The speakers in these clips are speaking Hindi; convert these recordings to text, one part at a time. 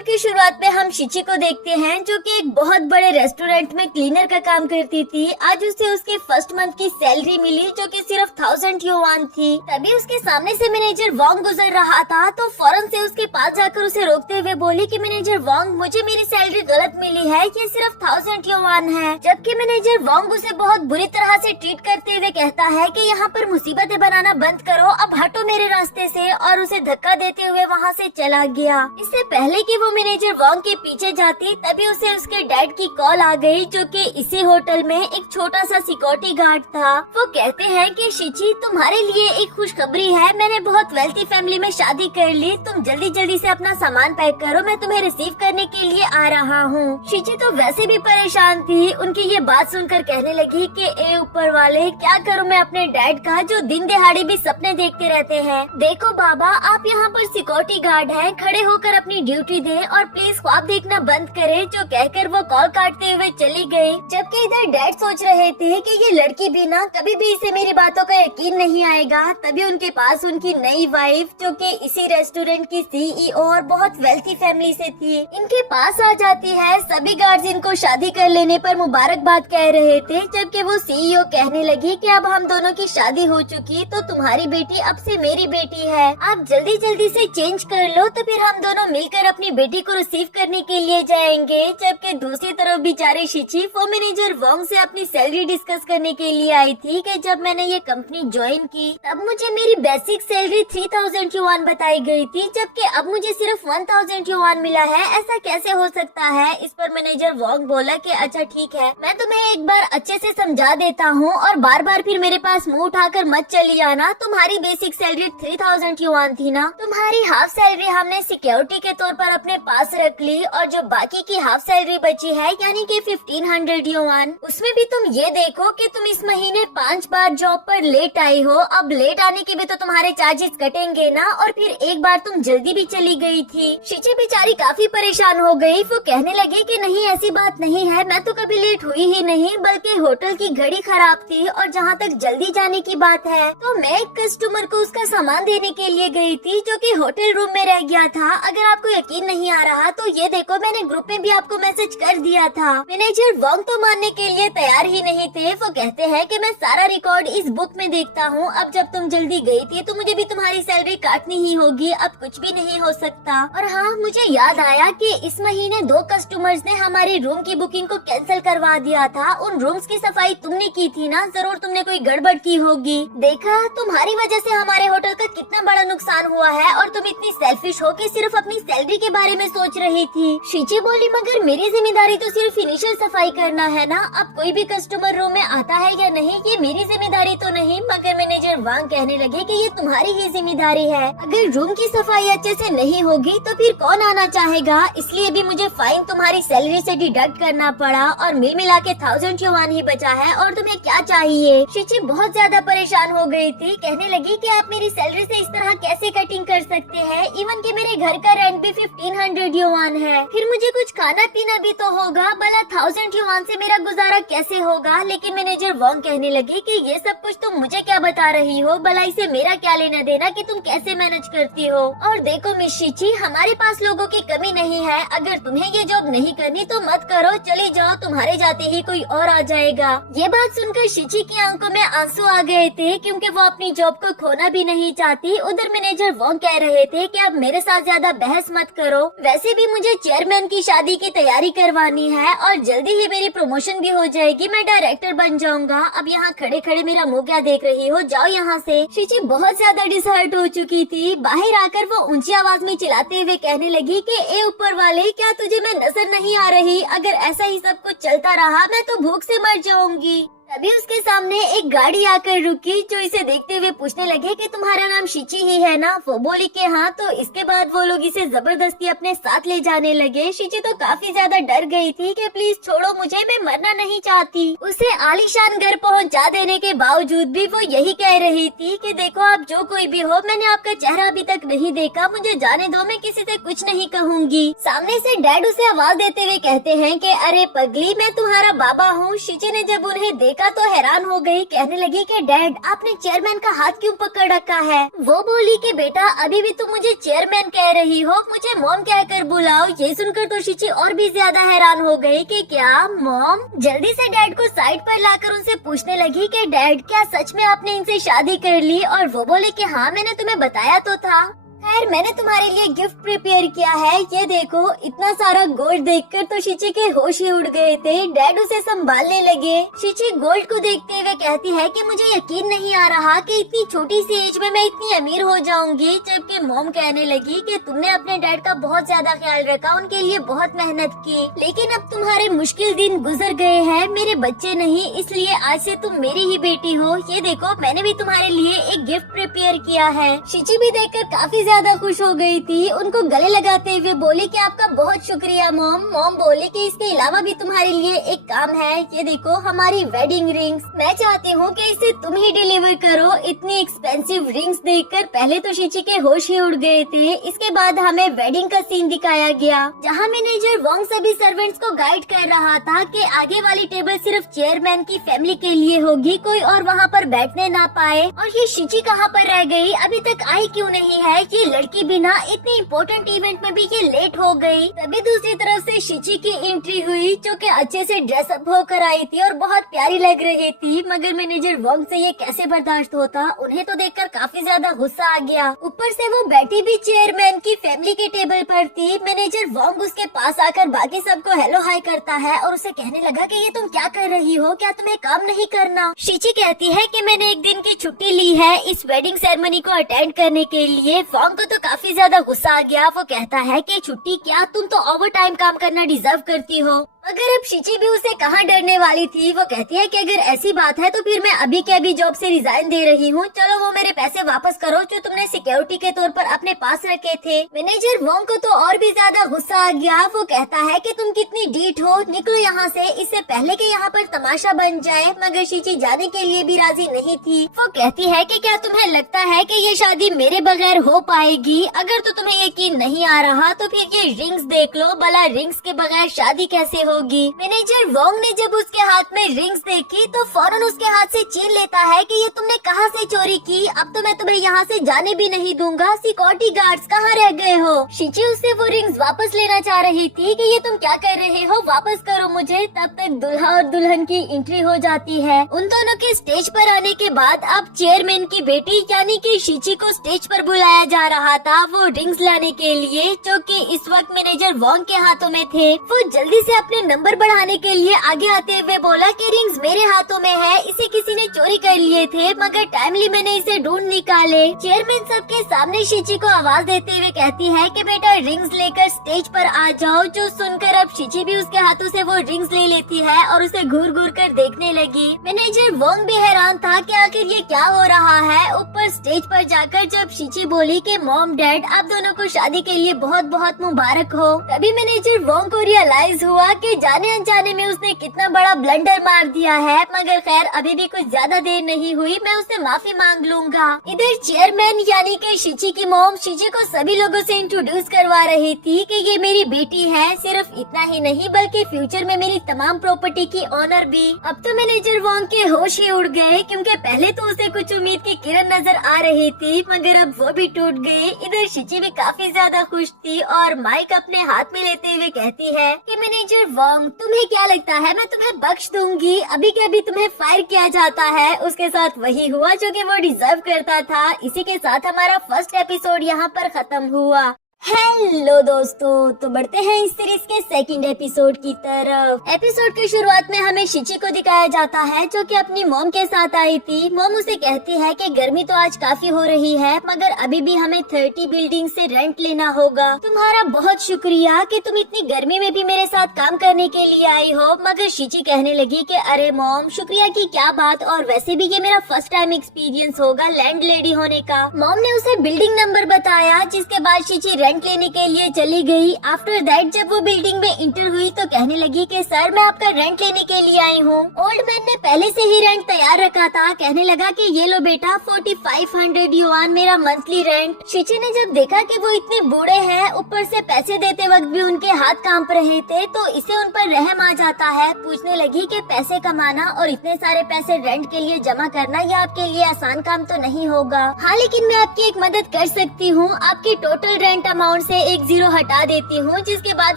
एपिसोड की शुरुआत में हम शिची को देखते हैं जो कि एक बहुत बड़े रेस्टोरेंट में क्लीनर का काम करती थी। आज उसे उसके फर्स्ट मंथ की सैलरी मिली जो कि सिर्फ 1000 युआन थी। तभी उसके सामने से मैनेजर वोंग गुजर रहा था तो फौरन से उसके पास जाकर उसे रोकते हुए बोली कि मैनेजर वोंग, मुझे मेरी सैलरी गलत मिली है, ये सिर्फ 1000 युआन है। जबकि मैनेजर वोंग उसे बहुत बुरी तरह से ट्रीट करते हुए कहता है कि यहाँ पर मुसीबतें बनाना बंद करो, अब हटो मेरे रास्ते से, और उसे धक्का देते हुए वहाँ से चला गया। इससे पहले कि वो मैनेजर वोंग के पीछे जाती तभी उसे उसके डैड की कॉल आ गई जो कि इसी होटल में एक छोटा सा सिक्योरिटी गार्ड था। वो कहते हैं कि शिची, तुम्हारे लिए एक खुशखबरी है, मैंने बहुत वेल्थी फैमिली में शादी कर ली, तुम जल्दी जल्दी से अपना सामान पैक करो, मैं तुम्हें रिसीव करने के लिए आ रहा हूँ। शिची तो वैसे भी परेशान थी, उनकी ये बात सुनकर कहने लगी कि ए ऊपर वाले, क्या करूँ मैं अपने डैड का जो दिन दिहाड़ी भी सपने देखते रहते हैं। देखो बाबा, आप यहाँ पर सिक्योरिटी गार्ड हैं, खड़े होकर अपनी ड्यूटी दें और प्लीज ख्वाब देखना बंद करें। जो कहकर वो कॉल काटते हुए चली गई। जबकि इधर डैड सोच रहे थे कि ये लड़की भी ना कभी भी इसे मेरी बातों का यकीन नहीं आएगा। तभी उनके पास उनकी नई वाइफ जो कि इसी रेस्टोरेंट की सीईओ और बहुत वेल्थी फैमिली से थी, इनके पास आ जाती है। सभी गार्ड्स इनको शादी कर लेने पर मुबारकबाद कह रहे थे, जबकि वो सीईओ कहने लगी कि अब हम दोनों की शादी हो चुकी तो तुम्हारी बेटी अब से मेरी बेटी है, आप जल्दी जल्दी से चेंज कर लो तो फिर हम दोनों मिलकर अपनी बेटी को रिसीव करने के लिए जाएंगे। जबकि दूसरी तरफ बेचारी शिची वो मैनेजर वोंग से अपनी सैलरी डिस्कस करने के लिए आई थी कि जब मैंने ये कंपनी ज्वाइन की तब मुझे मेरी बेसिक सैलरी 3000 युआन बताई गई थी, जबकि अब मुझे सिर्फ 1000 युआन मिला है, ऐसा कैसे हो सकता है। इस पर मैनेजर वोंग बोला कि अच्छा ठीक है, मैं तुम्हें एक बार अच्छे से समझा देता हूँ और बार बार फिर मेरे पास मुंह उठाकर मत चली आना। तुम्हारी बेसिक सैलरी 3000 युआन थी ना, तुम्हारी हाफ सैलरी हमने सिक्योरिटी के तौर पर अपने पास रख ली और जो बाकी की हाफ सैलरी बची है यानी कि 1500 युआन, उसमें भी तुम ये देखो कि तुम इस महीने 5 बार जॉब पर लेट आई हो। अब लेट आने के भी तो तुम्हारे चार्जेस कटेंगे ना, और फिर एक बार तुम जल्दी भी चली गई थी। शिची बेचारी काफी परेशान हो गई। वो कहने लगी कि नहीं, ऐसी बात नहीं है, मैं तो कभी लेट हुई ही नहीं, बल्कि होटल की घड़ी खराब थी और जहाँ तक जल्दी जाने की बात है तो मैं एक कस्टमर को उसका सामान देने के लिए गई थी जो कि होटल रूम में रह गया था। अगर आपको यकीन नहीं आ रहा तो ये देखो, मैंने ग्रुप में भी आपको मैसेज कर दिया था। मैनेजर वोंग तो मानने के लिए तैयार ही नहीं थे। वो कहते हैं कि मैं सारा रिकॉर्ड इस बुक में देखता हूँ, अब जब तुम जल्दी गई थी तो मुझे भी तुम्हारी सैलरी काटनी ही होगी, अब कुछ भी नहीं हो सकता। और हाँ, मुझे याद आया कि इस महीने 2 कस्टमर्स ने हमारी रूम की बुकिंग को कैंसिल करवा दिया था। उन रूम्स की सफाई तुमने की थी ना, जरूर तुमने कोई गड़बड़ की होगी। देखा, तुम्हारी वजह से हमारे होटल का कितना बड़ा नुकसान हुआ है और तुम इतनी सेल्फिश हो कि सिर्फ अपनी सैलरी के बारे में सोच रही थी। शिची बोली, मगर मेरी जिम्मेदारी तो सिर्फ इनिशियल सफाई करना है ना, अब कोई भी कस्टमर रूम में आता है या नहीं ये मेरी जिम्मेदारी तो नहीं। मगर मैनेजर वांग कहने लगे कि ये तुम्हारी ही जिम्मेदारी है, अगर रूम की सफाई अच्छे से नहीं होगी तो फिर कौन आना चाहेगा, इसलिए भी मुझे फाइन तुम्हारी सैलरी से डिडक्ट करना पड़ा और मिल मिला के 1000 युआन ही बचा है, और तुम्हें क्या चाहिए। शिची बहुत ज्यादा परेशान हो गई थी, कहने लगी कि आप मेरी सैलरी से इस तरह कैसे कटिंग कर सकते हैं, इवन कि मेरे घर का रेंट भी 1500 युआन है, फिर मुझे कुछ खाना पीना भी तो होगा, भला 1000 युआन से मेरा गुजारा कैसे होगा। लेकिन मैनेजर वोंग कहने लगी कि ये सब कुछ तुम मुझे क्या बता रही हो, भला इसे मेरा क्या लेना देना कि तुम कैसे मैनेज करती हो। और देखो मिस शिची, हमारे पास लोगों की कमी नहीं है, अगर तुम्हें ये जॉब नहीं करनी तो मत करो, चली जाओ, तुम्हारे जाते ही कोई और आ जाएगा। ये बात सुनकर शिची की आंखों में आंसू आ गए थे क्योंकि वो अपनी जॉब को खोना भी नहीं चाहती। उधर मैनेजर वोंग कह रहे थे कि अब मेरे साथ ज्यादा बहस मत करो, वैसे भी मुझे चेयरमैन की शादी की तैयारी करवानी है और जल्दी ही मेरी प्रमोशन भी हो जाएगी, मैं डायरेक्टर बन जाऊंगा। अब यहाँ खड़े खड़े मेरा मुंह क्या देख रही हो, जाओ यहाँ से। शिची बहुत ज्यादा डिसहर्ट हो चुकी थी। बाहर आकर वो ऊंची आवाज में चिल्लाते हुए कहने लगी कि ए ऊपर वाले, क्या तुझे मैं नजर नहीं आ रही, अगर ऐसा ही सब कुछ चलता रहा मैं तो भूख से मर जाऊंगी। तभी उसके सामने एक गाड़ी आकर रुकी जो इसे देखते हुए पूछने लगे कि तुम्हारा नाम शिची ही है ना। वो बोली कि हाँ। तो इसके बाद वो लोग इसे जबरदस्ती अपने साथ ले जाने लगे। शिची तो काफी ज्यादा डर गई थी कि प्लीज छोड़ो मुझे, मैं मरना नहीं चाहती। उसे आलीशान घर पहुंचा देने के बावजूद भी वो यही कह रही थी कि देखो आप जो कोई भी हो, मैंने आपका चेहरा अभी तक नहीं देखा, मुझे जाने दो, मैं किसी से कुछ नहीं कहूँगी। सामने से डैड उसे आवाज देते हुए कहते हैं कि अरे पगली, मैं तुम्हारा बाबा हूँ। शिची ने जब उन्हें देखा देखा तो हैरान हो गई। कहने लगी कि डैड, आपने चेयरमैन का हाथ क्यों पकड़ रखा है? वो बोली कि बेटा, अभी भी तुम मुझे चेयरमैन कह रही हो, मुझे मॉम कहकर बुलाओ। ये सुनकर तो शिची और भी ज्यादा हैरान हो गई कि क्या मॉम? जल्दी से डैड को साइड पर लाकर उनसे पूछने लगी कि डैड, क्या सच में आपने इनसे शादी कर ली? और वो बोले कि हाँ, मैंने तुम्हें बताया तो था। खैर, मैंने तुम्हारे लिए गिफ्ट प्रिपेयर किया है, ये देखो। इतना सारा गोल्ड देखकर तो शिची के होश ही उड़ गए थे। डैड उसे संभालने लगे। शिची गोल्ड को देखते हुए कहती है कि मुझे यकीन नहीं आ रहा कि इतनी छोटी सी एज में मैं इतनी अमीर हो जाऊंगी। जबकि मॉम कहने लगी कि तुमने अपने डैड का बहुत ज्यादा ख्याल रखा, उनके लिए बहुत मेहनत की, लेकिन अब तुम्हारे मुश्किल दिन गुजर गए हैं, मेरे बच्चे नहीं, इसलिए आज से तुम मेरी ही बेटी हो। ये देखो, मैंने भी तुम्हारे लिए एक गिफ्ट प्रिपेयर किया है। शिची भी देखकर काफी ज्यादा खुश हो गई थी। उनको गले लगाते हुए बोली कि आपका बहुत शुक्रिया मॉम। मॉम बोली कि इसके अलावा भी तुम्हारे लिए एक काम है, ये देखो हमारी वेडिंग रिंग्स। मैं चाहती हूँ कि इसे तुम ही डिलीवर करो। इतनी एक्सपेंसिव रिंग्स देखकर पहले तो शिची के होश ही उड़ गए थे। इसके बाद हमें वेडिंग का सीन दिखाया गया, जहाँ मैनेजर वोंग सभी सर्वेंट्स को गाइड कर रहा था कि आगे वाली टेबल सिर्फ चेयरमैन की फैमिली के लिए होगी, कोई और वहाँ पर बैठने ना पाए। और ये शिची कहाँ पर रह गई? अभी तक आई क्यों नहीं है? ये लड़की बिना इतनी इम्पोर्टेंट इवेंट में भी ये लेट हो गई। तभी दूसरी तरफ से शिची की एंट्री हुई, जो कि अच्छे से ड्रेसअप होकर आई थी और बहुत प्यारी लग रही थी। मगर मैनेजर वोंग से ये कैसे बर्दाश्त होता? उन्हें तो देखकर काफी ज्यादा गुस्सा आ गया। ऊपर से वो बैठी भी चेयरमैन की फैमिली के टेबल पर थी। मैनेजर वोंग उसके पास आकर बाकी सबको हेलो हाय करता है और उसे कहने लगा कि ये तुम क्या कर रही हो? क्या तुम्हें काम नहीं करना? शिची कहती है कि मैंने एक दिन की छुट्टी ली है इस वेडिंग सेरेमनी को अटेंड करने के लिए। वोंग को तो काफी ज्यादा गुस्सा आ गया। वो कहता है कि छुट्टी क्या, तुम तो ओवर टाइम काम करना डिजर्व करती हो। अगर अब शिची भी उसे कहाँ डरने वाली थी। वो कहती है कि अगर ऐसी बात है तो फिर मैं अभी के अभी जॉब से रिजाइन दे रही हूँ। चलो वो मेरे पैसे वापस करो जो तुमने सिक्योरिटी के तौर पर अपने पास रखे थे। मैनेजर वोंग को तो और भी ज्यादा गुस्सा आ गया। वो कहता है कि तुम कितनी डीठ हो, निकलो यहाँ से, इससे पहले कि यहाँ पर तमाशा बन जाए। मगर शिची जाने के लिए भी राजी नहीं थी। वो कहती है कि क्या तुम्हें लगता है कि ये शादी मेरे बगैर हो पाएगी? अगर तो तुम्हें यकीन नहीं आ रहा तो फिर ये रिंग्स देख लो, भला रिंग्स के बगैर शादी कैसे होगी? मैनेजर वोंग ने जब उसके हाथ में रिंग्स देखी तो फौरन उसके हाथ से छीन लेता है कि ये तुमने कहाँ से चोरी की? अब तो मैं तुम्हें यहाँ से जाने भी नहीं दूंगा। सिक्योरिटी गार्ड्स कहाँ रह गए हो? शिची उससे वो रिंग्स वापस लेना चाह रही थी कि ये तुम क्या कर रहे हो, वापस करो मुझे। तब तक दुल्हा और दुल्हन की एंट्री हो जाती है। उन दोनों के स्टेज पर आने के बाद अब चेयरमैन की बेटी यानी कि शिची को स्टेज पर बुलाया जा रहा था वो रिंग्स लाने के लिए, जो कि इस वक्त मैनेजर वोंग के हाथों में थे। वो जल्दी से अपने नंबर बढ़ाने के लिए आगे आते हुए बोला कि रिंग्स मेरे हाथों में है, इसे किसी ने चोरी कर लिए थे, मगर टाइमली मैंने इसे ढूंढ निकाले। चेयरमैन सबके सामने शिची को आवाज देते हुए कहती है कि बेटा रिंग्स लेकर स्टेज पर आ जाओ। जो सुनकर अब शिची भी उसके हाथों से वो रिंग्स ले लेती है और उसे घूर घूर कर देखने लगी। मैनेजर वोंग भी हैरान था कि आखिर ये क्या हो रहा है। ऊपर स्टेज पर जाकर जब शिची बोली कि मॉम डैड आप दोनों को शादी के लिए बहुत बहुत मुबारक हो, तभी मैनेजर वोंग को रियलाइज हुआ कि जाने अनजाने में उसने कितना बड़ा ब्लंडर मार दिया है। मगर खैर अभी भी कुछ ज्यादा देर नहीं हुई, मैं उससे माफी मांग लूंगा। इधर चेयरमैन यानी कि शिची की मॉम शिची को सभी लोगों से इंट्रोड्यूस करवा रही थी कि ये मेरी बेटी है। सिर्फ इतना ही नहीं बल्कि फ्यूचर में मेरी तमाम प्रॉपर्टी की ऑनर भी। अब तो मैनेजर वोंग के होश ही उड़ गए, क्योंकि पहले तो उसे कुछ उम्मीद की किरण नजर आ रही थी, मगर अब वो भी टूट गए। इधर शिची भी काफी ज्यादा खुश थी और माइक अपने हाथ में लेते हुए कहती है कि मैनेजर वोंग तुम्हें क्या लगता है मैं तुम्हें बख्श दूंगी? अभी के अभी तुम्हें फायर किया जाता है। उसके साथ वही हुआ जो कि वो डिजर्व करता था। इसी के साथ हमारा फर्स्ट एपिसोड यहाँ पर खत्म हुआ। हेलो दोस्तों, तो बढ़ते हैं इस सीरीज के सेकंड एपिसोड की तरफ। एपिसोड की शुरुआत में हमें शिची को दिखाया जाता है जो कि अपनी मॉम के साथ आई थी। मॉम उसे कहती है कि गर्मी तो आज काफी हो रही है, मगर अभी भी हमें 30 बिल्डिंग से रेंट लेना होगा। तुम्हारा बहुत शुक्रिया कि तुम इतनी गर्मी में भी मेरे साथ काम करने के लिए आई हो। मगर शिची कहने लगी कि अरे मॉम शुक्रिया की क्या बात, और वैसे भी ये मेरा फर्स्ट टाइम एक्सपीरियंस होगा लैंड लेडी होने का। मॉम ने उसे बिल्डिंग नंबर बताया, जिसके बाद शिची रेंट लेने के लिए चली गई। आफ्टर दैट जब वो बिल्डिंग में इंटर हुई तो कहने लगी कि सर मैं आपका रेंट लेने के लिए आई हूँ। ओल्ड मैन ने पहले से ही रेंट तैयार रखा था। कहने लगा कि ये लो बेटा 4500 युआन मेरा मंथली रेंट। शिची ने जब देखा कि वो इतने बूढ़े हैं, ऊपर से पैसे देते वक्त भी उनके हाथ कांप रहे थे, तो इसे उन पर रहम आ जाता है। पूछने लगी कि पैसे कमाना और इतने सारे पैसे रेंट के लिए जमा करना ये आपके लिए आसान काम तो नहीं होगा। हाँ लेकिन मैं आपकी एक मदद कर सकती हूँ, आपकी टोटल रेंट अमाउंट से एक जीरो हटा देती हूँ, जिसके बाद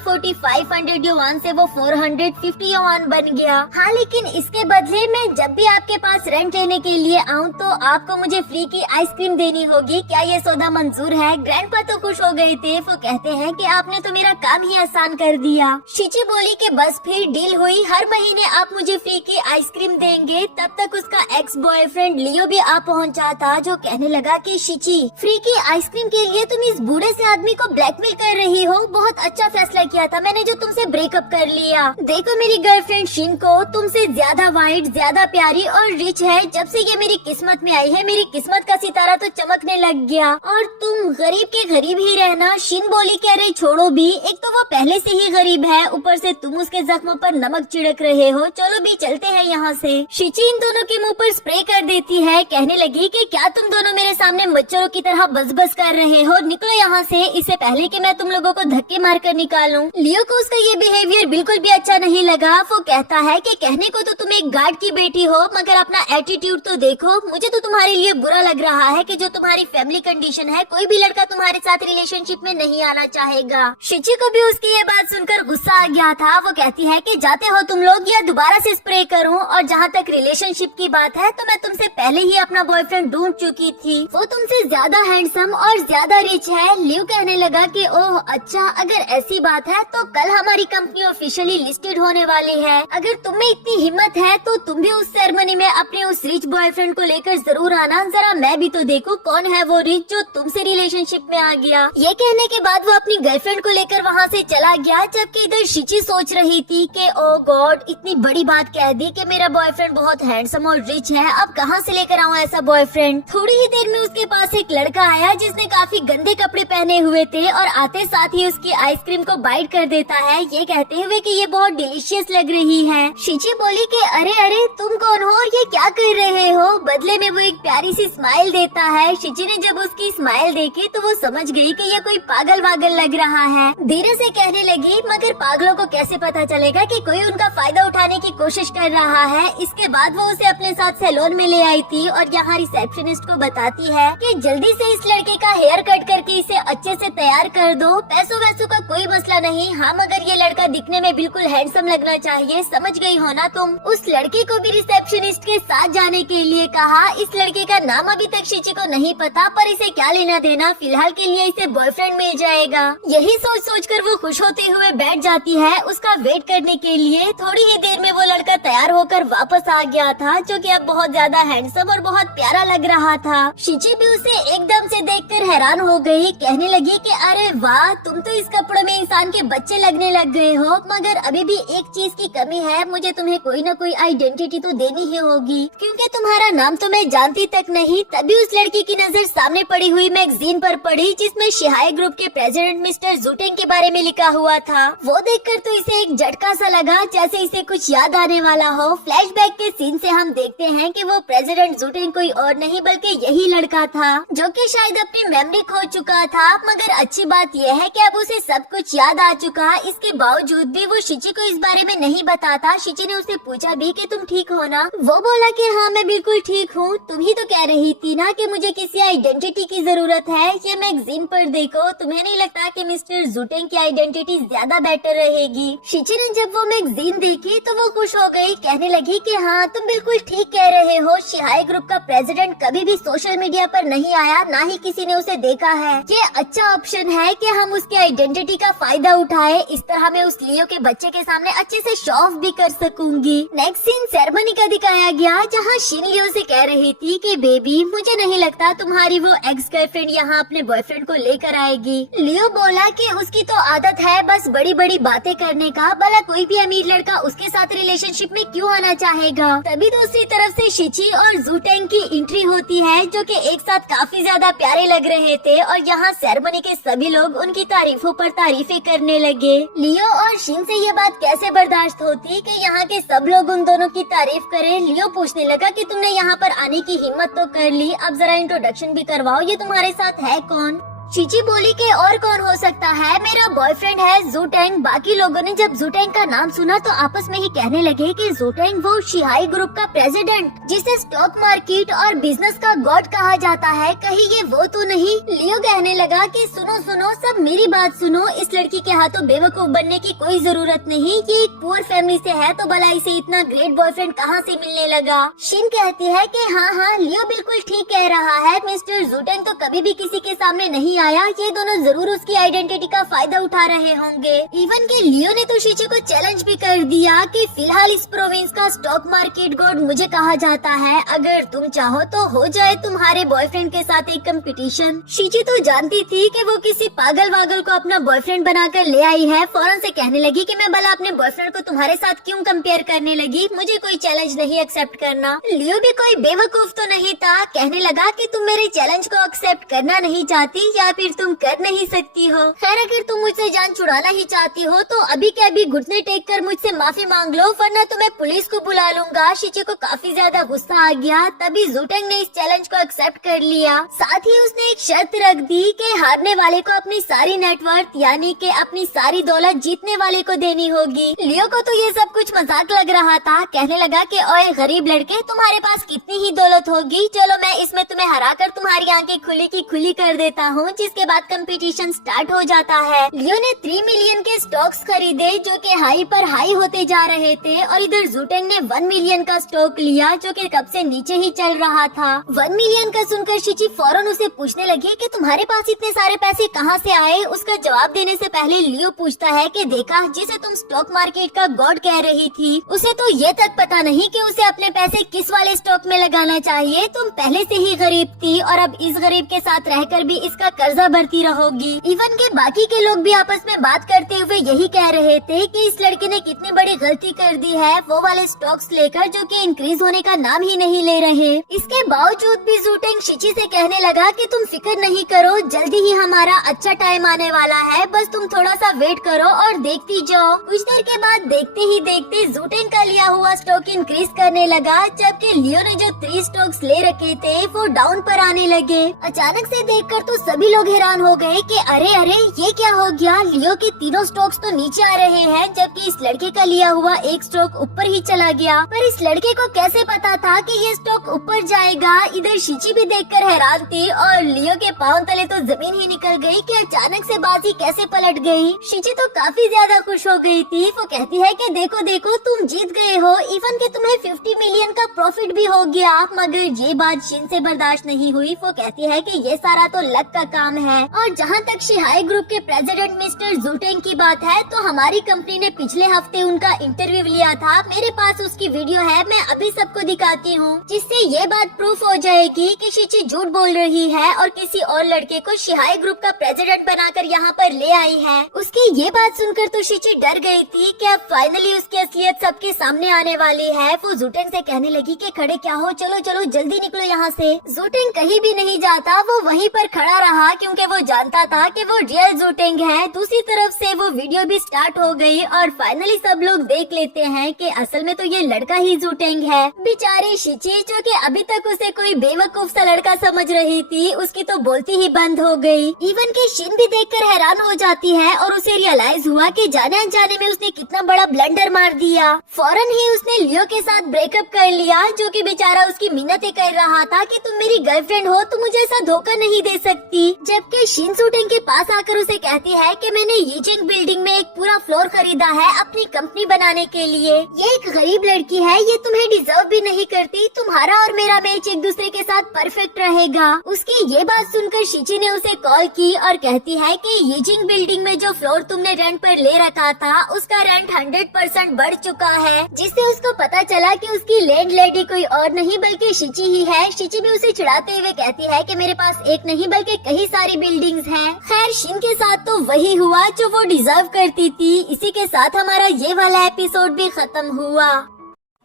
4500 युआन से वो 450 युआन बन गया। हाँ लेकिन इसके बदले मैं जब भी आपके पास रेंट लेने के लिए आऊँ तो आपको मुझे फ्री की आइसक्रीम देनी होगी। क्या ये सौदा मंजूर है? ग्रैंडपा तो खुश हो गए थे। वो कहते हैं कि आपने तो मेरा काम ही आसान कर दिया। शिची बोली कि बस फिर डील हुई, हर महीने आप मुझे फ्री की आइसक्रीम देंगे। तब तक उसका एक्स बॉयफ्रेंड लियो भी आ पहुंचा था, जो कहने लगा कि शिची फ्री की आइसक्रीम के लिए तुम इस बूढ़े से आदमी को ब्लैकमेल कर रही हो। बहुत अच्छा फैसला किया था मैंने जो तुमसे ब्रेकअप कर लिया। देखो मेरी गर्लफ्रेंड शिन को तुमसे ज्यादा वाइट, ज्यादा प्यारी और रिच है। जब से ये मेरी किस्मत में आई है, मेरी किस्मत का सितारा तो चमकने लग गया और तुम गरीब के गरीब ही रहना। शिन बोली कह रही छोड़ो भी, एक तो वो पहले से ही गरीब है, ऊपर से तुम उसके जख्मों पर नमक छिड़क रहे हो। चलो भी चलते हैं यहाँ से। शिची इन दोनों के मुंह पर स्प्रे कर देती है। कहने लगी कि क्या तुम दोनों मेरे सामने मच्छरों की तरह बस कर रहे हो, निकलो यहाँ से, इससे पहले कि मैं तुम लोगों को धक्के मार कर निकालूं। लियो को उसका ये बिहेवियर बिल्कुल भी अच्छा नहीं लगा। वो कहता है कि कहने को तो तुम एक गार्ड की बेटी हो, मगर अपना एटीट्यूड तो देखो। मुझे तो तुम्हारे लिए बुरा लग रहा है कि जो तुम्हारी फैमिली कंडीशन है, कोई भी लड़का तुम्हारे साथ रिलेशनशिप में नहीं आना चाहेगा। शिची को भी उसकी ये बात सुनकर गुस्सा आ गया था। वो कहती है कि जाते हो तुम लोग या दोबारा से स्प्रे करूं। और जहाँ तक रिलेशनशिप की बात है तो मैं तुमसे पहले ही अपना बॉयफ्रेंड ढूंढ चुकी थी, वो तुमसे ज्यादा हैंडसम और ज्यादा रिच है। लियो कहने लगा कि ओह अच्छा, अगर ऐसी बात है तो कल हमारी कंपनी ऑफिशियली लिस्टेड होने वाली है। अगर तुम में इतनी हिम्मत है तो तुम भी उस सेरेमनी में अपने उस रिच बॉयफ्रेंड को लेकर जरूर आना। जरा मैं भी तो देखूं कौन है वो रिच जो तुमसे रिलेशनशिप में आ गया। ये कहने के बाद वो अपनी गर्लफ्रेंड को लेकर वहाँ से चला गया, जबकि इधर शिची सोच रही थी कि ओ गॉड, इतनी बड़ी बात कह दी कि मेरा बॉयफ्रेंड बहुत हैंडसम और रिच है, अब कहाँ से लेकर आऊँ ऐसा बॉयफ्रेंड। थोड़ी ही देर में उसके पास एक लड़का आया जिसने काफी गंदे कपड़े पहने हुए थे और आते साथ ही उसकी आइसक्रीम को बाइट कर देता है, ये कहते हुए कि ये बहुत डिलीशियस लग रही है। शिची बोली कि अरे अरे तुम कौन हो और ये क्या कर रहे हो? बदले में वो एक प्यारी सी स्माइल देता है। शिची ने जब उसकी स्माइल देखी तो वो समझ गई कि ये कोई पागल वागल लग रहा है। धीरे से कहने लगी, मगर पागलों को कैसे पता चलेगा कि कोई उनका फायदा उठाने की कोशिश कर रहा है। इसके बाद वो उसे अपने साथ सैलून में ले आई थी और यहाँ रिसेप्शनिस्ट को बताती है कि जल्दी से इस लड़के का हेयर कट करके इसे अच्छे से तैयार कर दो। पैसों वैसों का कोई मसला नहीं, हाँ मगर ये लड़का दिखने में बिल्कुल हैंडसम लगना चाहिए। समझ गई हो ना तुम? उस लड़के को भी रिसेप्शनिस्ट के साथ जाने के लिए कहा। इस लड़के का नाम अभी तक शिची को नहीं पता, पर इसे क्या लेना देना, फिलहाल के लिए इसे बॉयफ्रेंड मिल जाएगा। यही सोच कर वो खुश होते हुए बैठ जाती है उसका वेट करने के लिए। थोड़ी ही देर में वो लड़का तैयार होकर वापस आ गया था, जो कि अब बहुत ज्यादा हैंडसम और बहुत प्यारा लग रहा था। शिची भी उसे एकदम से देखकर हैरान हो गई। कहने लगी कि अरे वाह, तुम तो इस कपड़ों में इंसान के बच्चे लगने लग गए हो, मगर अभी भी एक चीज की कमी है, मुझे तुम्हें कोई न कोई आइडेंटिटी तो देनी ही होगी, क्योंकि तुम्हारा नाम तो मैं जानती तक नहीं। तभी उस लड़की की नजर सामने पड़ी हुई मैगजीन पर पड़ी, जिसमें शिहाई ग्रुप के प्रेसिडेंट मिस्टर जुटेंग के बारे में लिखा हुआ था। वो देखकर तो इसे एक झटका सा लगा, जैसे इसे कुछ याद आने वाला हो। फ्लैशबैक के सीन से हम देखते हैं कि वो प्रेसिडेंट जुटेंग कोई और नहीं बल्कि यही लड़का था, जो कि शायद अपनी मेमोरी खो चुका था। मगर अच्छी बात यह है कि अब उसे सब कुछ याद आ चुका। इसके बावजूद भी वो शिची को इस बारे में नहीं बताता। शिची ने उसे पूछा भी कि तुम ठीक हो ना? वो बोला कि हाँ मैं बिल्कुल ठीक हूँ। तुम ही तो कह रही थी ना कि मुझे किसी आइडेंटिटी की जरूरत है। ये मैगजीन पर देखो, तुम्हें नहीं लगता कि मिस्टर जुटेंग की आइडेंटिटी ज्यादा बेटर रहेगी? शिची ने जब वो मैगजीन देखी तो वो खुश हो गई। कहने लगी कि हाँ तुम बिल्कुल ठीक कह रहे हो, शिहाई ग्रुप का प्रेसिडेंट कभी भी सोशल मीडिया पर नहीं आया, ना ही किसी ने उसे देखा है। ये अच्छा ऑप्शन है कि हम उसकी आइडेंटिटी का फायदा उठाए। इस तरह मैं उस लियो के बच्चे के सामने अच्छे से शो ऑफ भी कर सकूंगी। नेक्स्ट सीन सेरेमनी का दिखाया गया, जहाँ शिन लियो से कह रही थी कि बेबी मुझे नहीं लगता तुम्हारी वो एक्स गर्लफ्रेंड यहाँ अपने बॉयफ्रेंड को लेकर आएगी। लियो बोला कि उसकी तो आदत है बस बड़ी बड़ी बातें करने का, भला कोई भी अमीर लड़का उसके साथ रिलेशनशिप में क्यों आना चाहेगा। तभी दूसरी तरफ से शिची और जुटेंग की एंट्री होती है, जो कि एक साथ काफी ज्यादा प्यारे लग रहे थे। और यहाँ सेरेमनी के सभी लोग उनकी तारीफों पर तारीफें करने लगे। लियो और शिन से ये बात कैसे बर्दाश्त होती कि यहाँ के सब लोग उन दोनों की तारीफ करें। लियो पूछने लगा कि तुमने यहाँ पर आने की हिम्मत तो कर ली, अब जरा इंट्रोडक्शन भी करवाओ, ये तुम्हारे साथ है कौन? चीची बोली कि और कौन हो सकता है, मेरा बॉयफ्रेंड है ज़ूटेंग। बाकी लोगों ने जब ज़ूटेंग का नाम सुना तो आपस में ही कहने लगे कि ज़ूटेंग वो शिहाई ग्रुप का प्रेसिडेंट जिसे स्टॉक मार्केट और बिजनेस का गॉड कहा जाता है, कहीं ये वो तो नहीं? लियो कहने लगा कि सुनो सुनो सब मेरी बात सुनो, इस लड़की के हाथों बेवकूफ बनने की कोई जरूरत नहीं, ये एक पुअर फैमिली से है तो भला इसे इतना ग्रेट बॉयफ्रेंड कहाँ से मिलने लगा? शिन कहती है कि हाँ हाँ लियो बिल्कुल ठीक कह रहा है, मिस्टर ज़ूटेंग तो कभी भी किसी के सामने नहीं आया, ये दोनों जरूर उसकी आइडेंटिटी का फायदा उठा रहे होंगे। इवन के लियो ने तो शिची को चैलेंज भी कर दिया कि फिलहाल इस प्रोविंस का स्टॉक मार्केट गॉड मुझे कहा जाता है, अगर तुम चाहो तो हो जाए तुम्हारे बॉयफ्रेंड के साथ एक कंपटीशन। शिची तो जानती थी कि वो किसी पागल वागल को अपना बॉयफ्रेंड बनाकर ले आई है, फौरन से कहने लगी कि मैं भला अपने बॉयफ्रेंड को तुम्हारे साथ क्यों कंपेयर करने लगी, मुझे कोई चैलेंज नहीं एक्सेप्ट करना। लियो भी कोई बेवकूफ तो नहीं था, कहने लगा कि तुम मेरे चैलेंज को एक्सेप्ट करना नहीं चाहती या फिर तुम कर नहीं सकती हो। खैर अगर तुम मुझसे जान छुड़ाना ही चाहती हो तो अभी के अभी घुटने टेक कर मुझसे माफी मांग लो, वरना तुम्हें पुलिस को बुला लूंगा। शिची को काफी ज्यादा गुस्सा आ गया, तभी ज़ूटेंग ने इस चैलेंज को एक्सेप्ट कर लिया। साथ ही उसने एक शर्त रख दी कि हारने वाले को अपनी सारी नेटवर्थ यानी कि अपनी सारी दौलत जीतने वाले को देनी होगी। लियो को तो ये सब कुछ मजाक लग रहा था, कहने लगा कि ओए गरीब लड़के, तुम्हारे पास कितनी ही दौलत होगी, चलो मैं इसमें तुम्हें हरा कर तुम्हारी आंखें खुली की खुली कर देता हूँ, जिसके बाद कंपटीशन स्टार्ट हो जाता है। लियो ने 3 मिलियन के स्टॉक्स खरीदे जो कि हाई पर हाई होते जा रहे थे, और इधर ज़ूटेंग ने 1 मिलियन का स्टॉक लिया जो कि कब से नीचे ही चल रहा था। 1 मिलियन का सुनकर शिची फौरन उसे पूछने लगी कि तुम्हारे पास इतने सारे पैसे कहाँ से आए? उसका जवाब देने से पहले लियो पूछता है कि देखा, जिसे तुम स्टॉक मार्केट का गॉड कह रही थी, उसे तो ये तक पता नहीं कि उसे अपने पैसे किस वाले स्टॉक में लगाना चाहिए। तुम पहले से ही गरीब थी और अब इस गरीब के साथ रहकर भी इसका कर्जा भरती रहोगी। इवन के बाकी के लोग भी आपस में बात करते हुए यही कह रहे थे कि इस लड़के ने कितनी बड़ी गलती कर दी है, वो वाले स्टॉक्स लेकर जो कि इंक्रीज होने का नाम ही नहीं ले रहे। इसके बावजूद भी ज़ूटेंग शिची से कहने लगा कि तुम फिक्र नहीं करो, जल्दी ही हमारा अच्छा टाइम आने वाला है, बस तुम थोड़ा सा वेट करो और देखती जाओ। कुछ देर के बाद देखते ही देखते ज़ूटेंग का लिया हुआ स्टॉक इंक्रीज करने लगा, जबकि लियो ने जो 3 स्टॉक्स ले रखे थे वो डाउन पर आने लगे। अचानक से देखकर तो सभी लोग हैरान हो गए कि अरे अरे ये क्या हो गया, लियो के तीनों स्टॉक्स तो नीचे आ रहे हैं, जबकि इस लड़के का लिया हुआ एक स्टॉक ऊपर ही चला गया। पर इस लड़के को कैसे पता था कि ये स्टॉक ऊपर जाएगा? इधर शिची भी देखकर हैरान थी और लियो के पांव तले तो जमीन ही निकल गई कि अचानक से बाजी कैसे पलट गई। शिची तो काफी ज्यादा खुश हो गई थी, वो कहती है कि देखो देखो तुम जीत गए हो, इवन के तुम्हें 50 मिलियन का प्रॉफिट भी हो गया। मगर ये बात शिन से बर्दाश्त नहीं हुई, वो कहती है कि ये सारा तो लक का काम है, और जहाँ तक शिहाई ग्रुप के प्रेसिडेंट मिस्टर ज़ूटेंग की बात है तो हमारी कंपनी ने पिछले हफ्ते उनका इंटरव्यू लिया था, मेरे पास उसकी वीडियो है, मैं अभी सबको दिखाती हूँ, जिससे ये बात प्रूफ हो जाएगी कि शिची झूठ बोल रही है और किसी और लड़के को शिहाई ग्रुप का प्रेसिडेंट बनाकर यहाँ पर ले आई है। उसकी ये बात सुनकर तो शिची डर गई थी कि अब फाइनली उसकी असलियत सबके सामने आने वाली है। वो ज़ूटेंग से कहने लगी कि खड़े क्या हो, चलो चलो जल्दी निकलो यहाँ से। ज़ूटेंग कहीं भी नहीं जाता, वो वहीं पर खड़ा रहा क्योंकि वो जानता था कि वो रियल ज़ूटेंग है। दूसरी तरफ से वो वीडियो भी स्टार्ट हो गई और फाइनली सब लोग देख लेते हैं कि असल में तो ये लड़का ही ज़ूटेंग है। बेचारी शिची जो कि अभी तक उसे कोई बेवकूफ सा लड़का समझ रही थी, उसकी तो बोलती ही बंद हो गई। इवन के शिन भी देखकर हैरान हो जाती है और उसे रियलाइज हुआ कि जाने अनजाने में उसने कितना बड़ा ब्लंडर मार दिया। फौरन ही उसने लियो के साथ ब्रेकअप कर लिया, जो कि बेचारा उसकी मिन्नतें कर रहा था कि तुम मेरी गर्लफ्रेंड हो, तुम मुझे ऐसा धोखा नहीं दे सकती। जबकि शिन ज़ूटेंग के पास आकर उसे कहती है कि मैंने यीजिंग बिल्डिंग में एक पूरा फ्लोर खरीदा है अपनी कंपनी बनाने के लिए। ये एक गरीब लड़की है, ये तुम्हें डिजर्व भी नहीं करती, तुम्हारा और मेरा मैच एक दूसरे के साथ परफेक्ट रहेगा। उसकी ये बात सुनकर शिची ने उसे कॉल की और कहती है कि यीजिंग बिल्डिंग में जो फ्लोर तुमने रेंट पर ले रखा था उसका रेंट 100% बढ़ चुका है, जिससे उसको पता चला कि उसकी लैंड लेडी कोई और नहीं बल्कि शिची ही है। शिची भी उसे चिढ़ाते हुए कहती है कि मेरे पास एक नहीं बल्कि कई सारी बिल्डिंग्स हैं। खैर शिन के साथ तो वही हुआ जो वो डिजर्व करती थी। इसी के साथ हमारा ये वाला एपिसोड भी खत्म हुआ।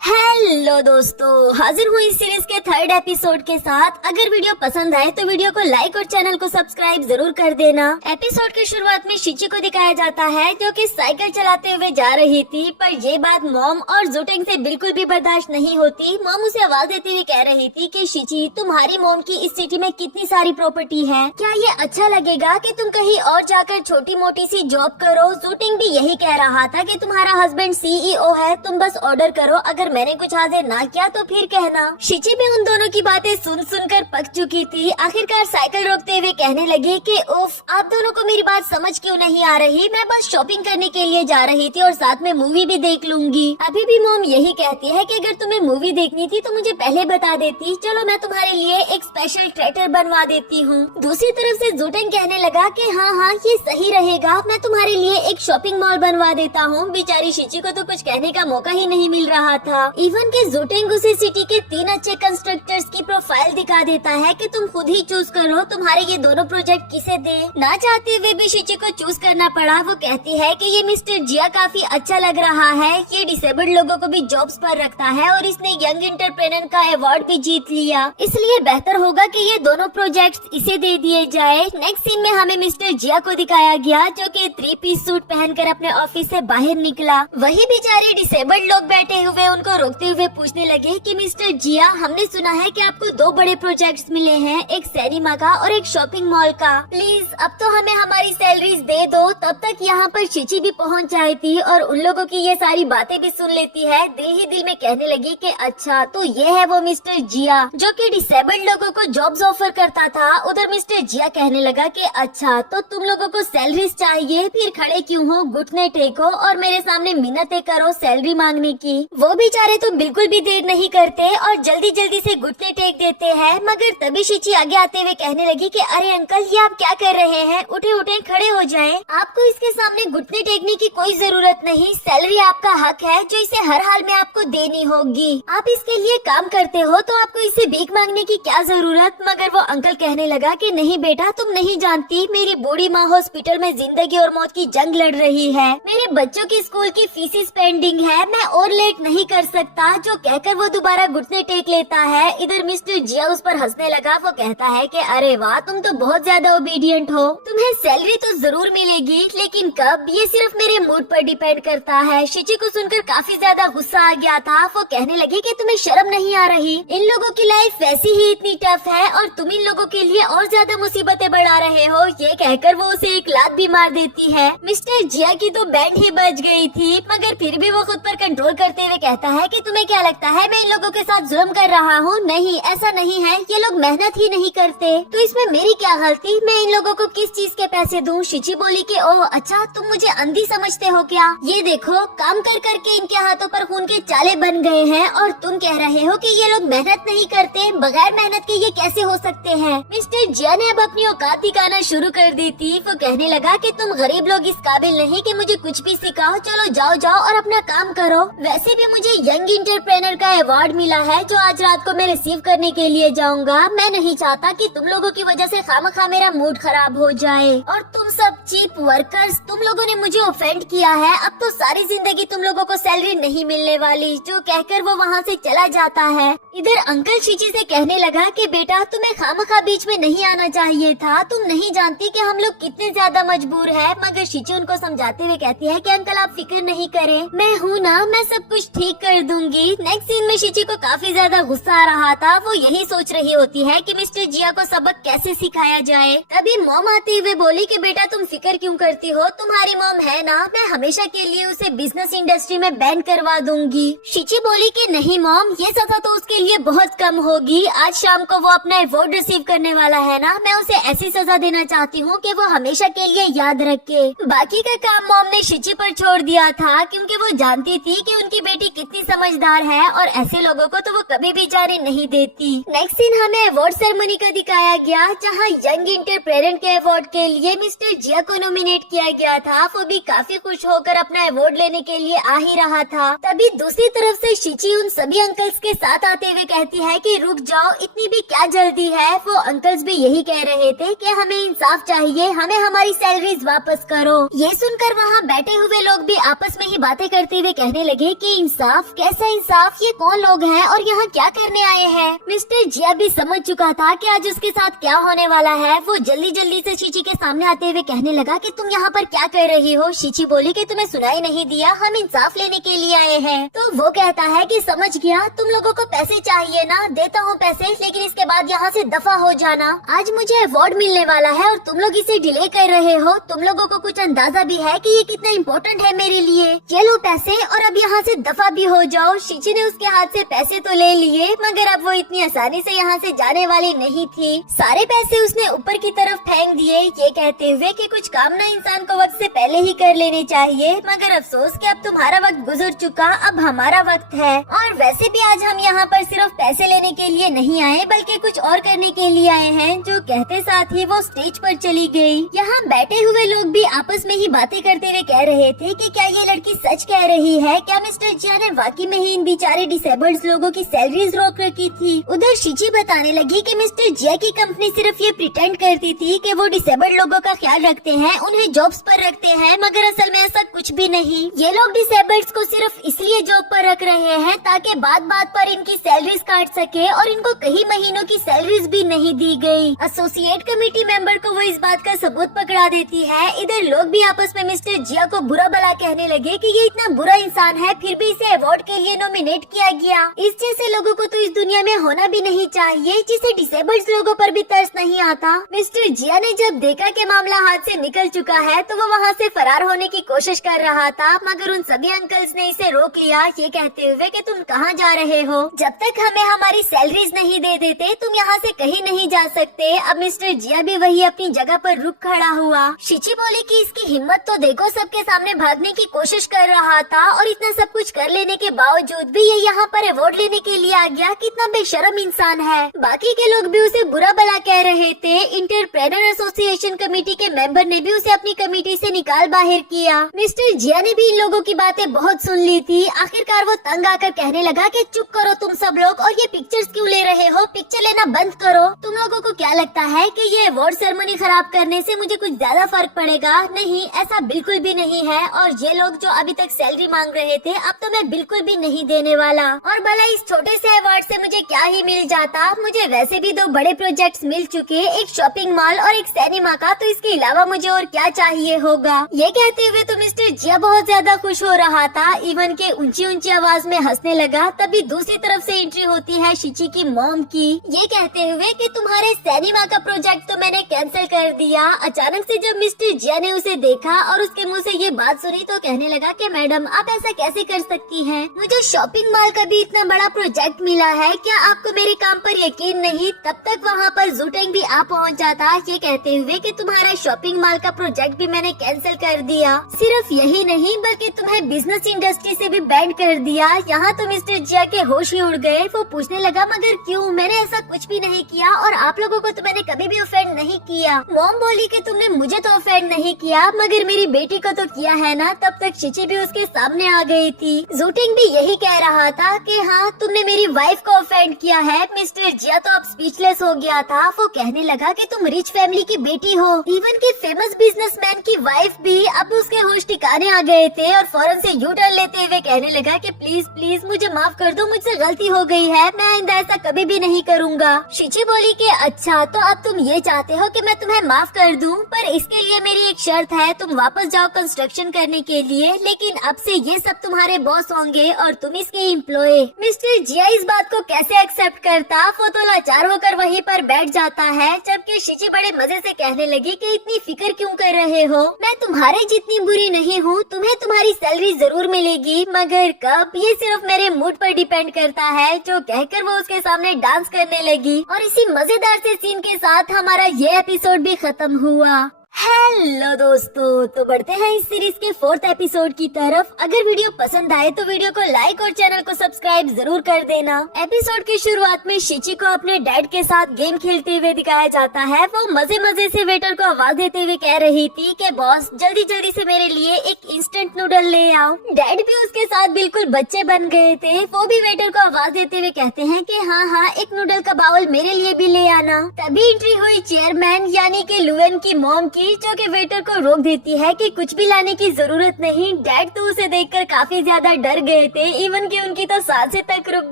हेलो दोस्तों, हाजिर हुई इस सीरीज के थर्ड एपिसोड के साथ। अगर वीडियो पसंद आए तो वीडियो को लाइक और चैनल को सब्सक्राइब जरूर कर देना। एपिसोड की शुरुआत में शिची को दिखाया जाता है जो कि साइकिल चलाते हुए जा रही थी, पर ये बात मॉम और जुटेंग से बिल्कुल भी बर्दाश्त नहीं होती। मॉम उसे आवाज देते हुए कह रही थी कि शिची, तुम्हारी मॉम की इस सिटी में कितनी सारी प्रॉपर्टी है, क्या ये अच्छा लगेगा कि तुम कहीं और जाकर छोटी मोटी सी जॉब करो। जुटेंग भी यही कह रहा था कि तुम्हारा हस्बैंड CEO है, तुम बस ऑर्डर करो, अगर मैंने कुछ हाजिर ना किया तो फिर कहना। शिची भी उन दोनों की बातें सुन सुनकर पक चुकी थी। आखिरकार साइकिल रोकते हुए कहने लगी कि उफ, आप दोनों को मेरी बात समझ क्यों नहीं आ रही। मैं बस शॉपिंग करने के लिए जा रही थी और साथ में मूवी भी देख लूंगी। अभी भी मॉम यही कहती है कि अगर तुम्हें मूवी देखनी थी तो मुझे पहले बता देती, चलो मैं तुम्हारे लिए एक स्पेशल ट्रैक्टर बनवा देती हूँ। दूसरी तरफ से जुटेंग कहने लगा कि हाँ ये सही रहेगा, मैं तुम्हारे लिए एक शॉपिंग मॉल बनवा देता हूँ। बेचारी शिची को तो कुछ कहने का मौका ही नहीं मिल रहा था। इवन के जुटेंग उसे सिटी के 3 अच्छे कंस्ट्रक्टर्स की प्रोफाइल दिखा देता है कि तुम खुद ही चूज करो तुम्हारे ये दोनों प्रोजेक्ट किसे दे। ना चाहते हुए भी शिची को चूज करना पड़ा। वो कहती है कि ये मिस्टर जिया काफी अच्छा लग रहा है, ये डिसेबल्ड लोगों को भी जॉब्स पर रखता है और इसने यंग एंटरप्रेन्योर का अवार्ड भी जीत लिया, इसलिए बेहतर होगा कि ये दोनों प्रोजेक्ट्स इसे दे दिए जाए। नेक्स्ट सीन में हमें मिस्टर जिया को दिखाया गया जो कि 3 पीस सूट पहनकर अपने ऑफिस से बाहर निकला। वही बेचारे डिसेबल्ड लोग बैठे हुए उनको रोकते हुए पूछने लगे कि मिस्टर जिया, हमने सुना है कि आपको 2 बड़े प्रोजेक्ट्स मिले हैं, एक सिनेमा का और एक शॉपिंग मॉल का। प्लीज अब तो हमें हमारी सैलरीज दे दो। तब तक यहाँ पर शिची भी पहुँच जाती और उन लोगों की ये सारी बातें भी सुन लेती है। दिल ही दिल में कहने लगी कि अच्छा तो ये है वो मिस्टर जिया जो कि डिसेबल्ड लोगों को जॉब्स ऑफर करता था। उधर मिस्टर जिया कहने लगा कि अच्छा तो तुम लोगों को सैलरीज चाहिए, फिर खड़े क्यों हो, घुटने टेको और मेरे सामने मिन्नतें करो सैलरी मांगने की। वो बेचारे तो बिल्कुल भी देर नहीं करते और जल्दी जल्दी से घुटने टेक देते हैं। मगर तभी शिची आगे आते हुए कहने लगी कि अरे अंकल, ये आप क्या कर रहे हैं, उठे उठे खड़े हो जाएं। आपको इसके सामने घुटने टेकने की कोई जरूरत नहीं, सैलरी आपका हक है जो इसे हर हाल में आपको देनी होगी। आप इसके लिए काम करते हो तो आपको इसे भीख मांगने की क्या जरूरत। मगर वो अंकल कहने लगा कि नहीं बेटा, तुम नहीं जानती, मेरी बूढ़ी माँ हॉस्पिटल में जिंदगी और मौत की जंग लड़ रही है, मेरे बच्चों की स्कूल की फीसिस पेंडिंग है, मैं और लेट नहीं कर सकता। जो कहकर वो दोबारा घुटने टेक लेता है। इधर मिस्टर जिया उस पर हंसने लगा। वो कहता है कि अरे वाह, तुम तो बहुत ज्यादा ओबीडियंट हो, तुम्हें सैलरी तो जरूर मिलेगी, लेकिन कब, ये सिर्फ मेरे मूड पर डिपेंड करता है। शिची को सुनकर काफी ज्यादा गुस्सा आ गया था। वो कहने लगी कि तुम्हें शर्म नहीं आ रही, इन लोगों की लाइफ वैसी ही इतनी टफ है और तुम इन लोगों के लिए और ज्यादा मुसीबतें बढ़ा रहे हो। ये कहकर वो उसे एक लात भी मार देती है। मिस्टर जिया की तो बैंड ही बज गई थी, मगर फिर भी वो खुद पर कंट्रोल करते हुए कहता है कि तुम्हें क्या लगता है मैं इन लोगों के साथ जुल्म कर रहा हूँ? नहीं, ऐसा नहीं है, ये लोग मेहनत ही नहीं करते, तो इसमें मेरी क्या गलती, मैं इन लोगों को किस चीज के पैसे दूँ? शिची बोली कि ओह अच्छा, तुम मुझे अंधी समझते हो क्या? ये देखो, काम कर करके इनके हाथों पर खून के चाले बन गए हैं और तुम कह रहे हो कि ये लोग मेहनत नहीं करते, बगैर मेहनत के ये कैसे हो सकते हैं? मिस्टर जिया ने अब अपनी औकात दिखाना शुरू कर दी थी। वो कहने लगा कि तुम गरीब लोग इस काबिल नहीं कि मुझे कुछ भी सिखाओ, चलो जाओ जाओ और अपना काम करो। वैसे भी मुझे यंग एंटरप्रेन्योर का अवार्ड मिला है जो आज रात को मैं रिसीव करने के लिए जाऊंगा। मैं नहीं चाहता कि तुम लोगों की वजह से खामखा मेरा मूड खराब हो जाए। और तुम सब चीप वर्कर्स, तुम लोगों ने मुझे ऑफेंड किया है, अब तो सारी जिंदगी तुम लोगों को सैलरी नहीं मिलने वाली। जो कहकर वो वहाँ से चला जाता है। इधर अंकल शिची से कहने लगा कि बेटा, तुम्हें खामखा बीच में नहीं आना चाहिए था, तुम नहीं जानती कि हम लोग कितने ज्यादा मजबूर है। मगर शिची उनको समझाते हुए कहती है कि अंकल आप फिक्र नहीं करें, मैं हूँ ना, मैं सब कुछ ठीक कर दूंगी। नेक्स्ट सीन में शिची को काफी ज्यादा गुस्सा आ रहा था। वो यही सोच रही होती है कि मिस्टर जिया को सबक कैसे सिखाया जाए। तभी मॉम आते हुए बोली कि बेटा तुम फिक्र क्यों करती हो, तुम्हारी मॉम है ना, मैं हमेशा के लिए उसे बिजनेस इंडस्ट्री में बैन करवा दूंगी। शिची बोली कि नहीं मॉम, ये सजा तो उसके लिए बहुत कम होगी। आज शाम को वो अपना अवार्ड रिसीव करने वाला है ना, मैं उसे ऐसी सजा देना चाहती हूँ कि वो हमेशा के लिए याद रखे। बाकी का काम मॉम ने शिची पर छोड़ दिया था क्योंकि वो जानती थी कि उनकी बेटी कितनी समझदार है और ऐसे लोगों को तो वो कभी भी जाने नहीं देती। नेक्स्ट सीन हमें अवार्ड सेरेमनी का दिखाया गया जहाँ यंग एंटरप्रेन्योर के अवार्ड के लिए मिस्टर जिया को नॉमिनेट किया गया था। वो भी काफी खुश होकर अपना अवार्ड लेने के लिए आ ही रहा था। तभी दूसरी तरफ से शिची उन सभी अंकल्स के साथ आते हुए कहती है कि रुक जाओ, इतनी भी क्या जल्दी है। वो अंकल्स भी यही कह रहे थे कि हमें इंसाफ चाहिए, हमें हमारी सैलरीज वापस करो। ये सुनकर वहाँ बैठे हुए लोग भी आपस में ही बातें करते हुए कहने लगे कि इंसाफ, कैसा इंसाफ, ये कौन लोग हैं और यहाँ क्या करने आए हैं? मिस्टर जिया भी समझ चुका था कि आज उसके साथ क्या होने वाला है। वो जल्दी जल्दी से शिची के सामने आते हुए कहने लगा कि तुम यहाँ पर क्या कर रही हो? शिची बोली कि तुम्हें सुनाई नहीं दिया, हम इंसाफ लेने के लिए आए हैं। तो वो कहता है कि समझ गया, तुम लोगों को पैसे चाहिए ना, देता हूँ पैसे, लेकिन इसके बाद यहाँ से दफा हो जाना। आज मुझे अवार्ड मिलने वाला है और तुम लोग इसे डिले कर रहे हो। तुम लोगों को कुछ अंदाजा भी है कि ये कितना इम्पोर्टेंट है मेरे लिए? ये लो पैसे और अब यहाँ से दफा भी हो जाओ। शिची ने उसके हाथ से पैसे तो ले लिए, मगर अब वो इतनी आसानी से यहाँ से जाने वाली नहीं थी। सारे पैसे उसने ऊपर की तरफ फेंक दिए, ये कहते हुए कि कुछ काम ना इंसान को वक्त से पहले ही कर लेने चाहिए, मगर अफसोस कि अब तुम्हारा वक्त गुजर चुका, अब हमारा वक्त है। और वैसे भी आज हम यहाँ पर सिर्फ पैसे लेने के लिए नहीं आए, बल्कि कुछ और करने के लिए आए हैं। जो कहते साथ ही वो स्टेज पर चली गई। यहाँ बैठे हुए लोग भी आपस में ही बातें करते हुए कह रहे थे कि क्या ये लड़की सच कह रही है? क्या मिस्टर जिया ने वाकई में ही इन बेचारे डिसेबल्ड लोगों की सैलरीज रोक रखी थी? उधर शिची बताने लगी कि मिस्टर जिया की कंपनी सिर्फ ये प्रिटेंड करती थी कि वो डिसेबल्ड लोगों का ख्याल रखते हैं, उन्हें जॉब्स पर रखते हैं, मगर असल में ऐसा कुछ भी नहीं। ये लोग डिसेबल्ड को सिर्फ इसलिए जॉब पर रख रहे हैं ताकि बात बात पर इनकी सैलरीज काट सके, और इनको कई महीनों की सैलरीज भी नहीं दी गई। एसोसिएट कमेटी मेंबर को वो इस बात का सबूत पकड़ा देती है। इधर लोग भी आपस में मिस्टर जिया को बुरा भला कहने लगे कि ये इतना बुरा इंसान है, फिर भी इसे अवार्ड के लिए नॉमिनेट किया गया। इस जैसे लोगों को तो इस दुनिया में होना भी नहीं चाहिए, जिसे डिसेबल्ड लोगों पर भी तरस नहीं आता। मिस्टर जिया ने जब देखा कि मामला हाथ से निकल चुका है तो वो वहाँ से फरार होने की कोशिश कर रहा था, मगर उन सभी अंकल्स ने इसे रोक लिया, ये कहते हुए कि तुम कहाँ जा रहे हो? जब तक हमें हमारी सैलरीज नहीं दे देते तुम यहाँ से कहीं नहीं जा सकते। अब मिस्टर जिया भी वही अपनी जगह पर रुक खड़ा हुआ। शिची बोली कि इसकी हिम्मत तो देखो, सबके सामने भागने की कोशिश कर रहा था और इतना सब कुछ कर लेने के बावजूद भी ये यहाँ पर अवार्ड लेने के लिए आ गया। कितना बेशर्म इंसान है। बाकी के लोग भी उसे बुरा भला कह रहे थे। इंटरप्रेनर एसोसिएशन कमेटी के मेंबर ने भी उसे अपनी कमेटी से निकाल बाहर किया। मिस्टर जिया ने भी इन लोगों की बातें बहुत सुन ली थी। आखिरकार वो तंग आकर कहने लगा कि चुप करो तुम सब लोग, और ये पिक्चर्स क्यों ले रहे हो? पिक्चर लेना बंद करो। तुम लोगों को क्या लगता है कि ये अवार्ड सेरेमनी खराब करने से मुझे कुछ ज्यादा फर्क पड़ेगा? नहीं, ऐसा बिल्कुल भी नहीं है। और ये लोग जो अभी तक सैलरी मांग रहे थे, अब तो मैं बिल्कुल भी नहीं देने वाला। और भला इस छोटे से अवार्ड से मुझे क्या ही मिल जाता? मुझे वैसे भी 2 बड़े प्रोजेक्ट्स मिल चुके, एक शॉपिंग मॉल और एक सिनेमा का, तो इसके अलावा मुझे और क्या चाहिए होगा? ये कहते हुए तो मिस्टर जिया बहुत ज्यादा खुश हो रहा था, इवन के ऊंची ऊंची आवाज में हंसने लगा। तभी दूसरी तरफ से एंट्री होती है शिची की मॉम की, ये कहते हुए कि तुम्हारे सिनेमा का प्रोजेक्ट तो मैंने कैंसिल कर दिया। अचानक से जब मिस्टर जिया ने उसे देखा और उसके मुंह से ये बात सुनी तो कहने लगा कि मैडम आप ऐसा कैसे कर सकती हैं? मुझे शॉपिंग मॉल का भी इतना बड़ा प्रोजेक्ट मिला है, क्या आपको मेरे काम पर यकीन नहीं? तब तक वहाँ पर जूटेंग भी आ पहुँचा था, ये कहते हुए कि तुम्हारा शॉपिंग मॉल का प्रोजेक्ट भी मैंने कैंसिल कर दिया। सिर्फ यही नहीं बल्कि तुम्हें बिजनेस इंडस्ट्री से भी बैंड कर दिया। यहाँ तो मिस्टर जिया के होश ही उड़ गए। वो पूछने लगा मगर क्यों? मैंने ऐसा कुछ भी नहीं किया और आप लोगों को तो मैंने कभी भी ऑफेंड नहीं किया। मॉम बोली कि तुमने मुझे तो ऑफेंड नहीं किया, मगर मेरी बेटी को तो किया है ना। तब तक शिची भी उसके सामने आ गई थी। जूटिंग भी यही कह रहा था कि हाँ तुमने मेरी वाइफ को ऑफेंड किया है। मिस्टर जिया तो अब स्पीचलेस हो गया था। वो कहने लगा कि तुम रिच फैमिली की बेटी हो। इवन की फेमस बिजनेसमैन की वाइफ भी अब उसके होश ठिकाने आ गए थे और फौरन से यू टर्न लेते हुए कहने लगा कि प्लीज प्लीज मुझे माफ कर दो, मुझसे गलती हो गई है, मैं आइंदा ऐसा कभी भी नहीं करूँगा। शिची बोली कि अच्छा तो अब तुम ये चाहते हो कि मैं तुम्हें माफ कर दूं, पर इसके लिए मेरी एक शर्त है, तुम वापस जाओ कंस्ट्रक्शन करने के लिए, लेकिन अब से ये सब तुम्हारे बॉस होंगे और तुम इसके एम्प्लॉय। मिस्टर जिया इस बात को कैसे एक्सेप्ट करता? वो तो लाचार होकर वहीं पर बैठ जाता है, जबकि शिची बड़े मजे से कहने लगी कि इतनी फिक्र क्यों कर रहे हो? मैं तुम्हारे जितनी बुरी नहीं हूँ, तुम्हें तुम्हारी सैलरी जरूर मिलेगी, मगर कब ये सिर्फ मेरे मूड पर डिपेंड करता है। जो कहकर वो उसके सामने डांस करने लगी और इसी मजेदार से सीन के साथ हमारा ये एपिसोड भी खत्म हुआ। हेलो दोस्तों, तो बढ़ते हैं इस सीरीज के 4th एपिसोड की तरफ। अगर वीडियो पसंद आए तो वीडियो को लाइक और चैनल को सब्सक्राइब जरूर कर देना। एपिसोड की शुरुआत में शिची को अपने डैड के साथ गेम खेलते हुए दिखाया जाता है। वो मजे मजे से वेटर को आवाज देते हुए कह रही थी कि बॉस जल्दी जल्दी से मेरे लिए एक इंस्टेंट नूडल ले आओ। डैड भी उसके साथ बिल्कुल बच्चे बन गए थे। वो भी वेटर को आवाज देते हुए कहते हैं कि हाँ हाँ एक नूडल का बाउल मेरे लिए भी ले आना। तभी एंट्री हुई चेयरमैन यानी कि लुएन की मॉम की, जो कि वेटर को रोक देती है कि कुछ भी लाने की जरूरत नहीं। डैड तो उसे देखकर काफी ज्यादा डर गए थे, इवन कि उनकी तो सांसें तक रुक